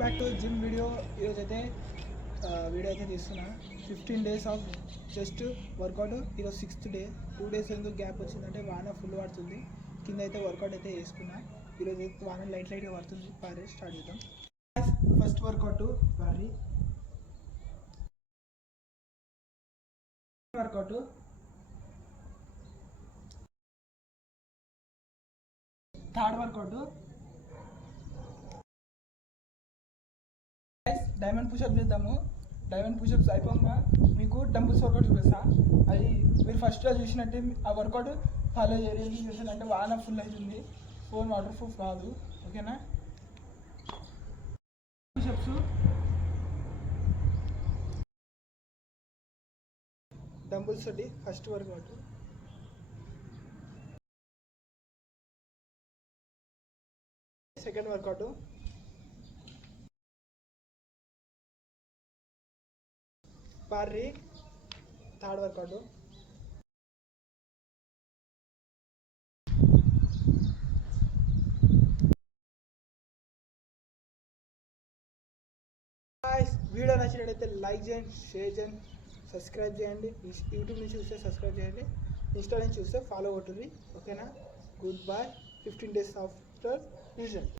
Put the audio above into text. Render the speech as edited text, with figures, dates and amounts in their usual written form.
Back to gym video. ఈరోజు అయితే వీడియో అయితే తీస్తున్నా. 15 days ఆఫ్ జస్ట్ వర్కౌట్. ఈరోజు 6th డే. 2 days ఎందుకు గ్యాప్ వచ్చిందంటే వాన ఫుల్ పడుతుంది. కింద అయితే వర్కౌట్ అయితే వేసుకున్నా. ఈరోజు అయితే వాన లైట్గా పడుతుంది. పారే స్టార్ట్ చేద్దాం. ఫస్ట్ వర్కౌట్ పారి workout. Third workout diamond pushup చేద్దాము. డైమండ్ పుషప్స్ అయిపోగా మీకు డంబుల్స్ వర్కౌట్ చూపిస్తా. అది మీరు ఫస్ట్లో చూసినట్టే ఆ వర్కౌట్ ఫాలో చేయాలి. చేసానంటే వాన ఫుల్ అవుతుంది. ఫోన్ వాటర్ ప్రూఫ్ కాదు. ఓకేనా? పుషప్స్ డంబుల్స్ తోటి ఫస్ట్ వర్కౌట్. సెకండ్ వర్కౌట్ పార్రీ. థర్డ్ వర్కౌట్ వీడియో నచ్చినట్టయితే లైక్ చేయండి, షేర్ చేయండి, సబ్స్క్రైబ్ చేయండి. యూట్యూబ్ నుంచి చూస్తే సబ్స్క్రైబ్ చేయండి, ఇన్స్టా నుంచి చూస్తే ఫాలో కొట్టుర్రి. ఓకేనా? Good bye. 15 days after result.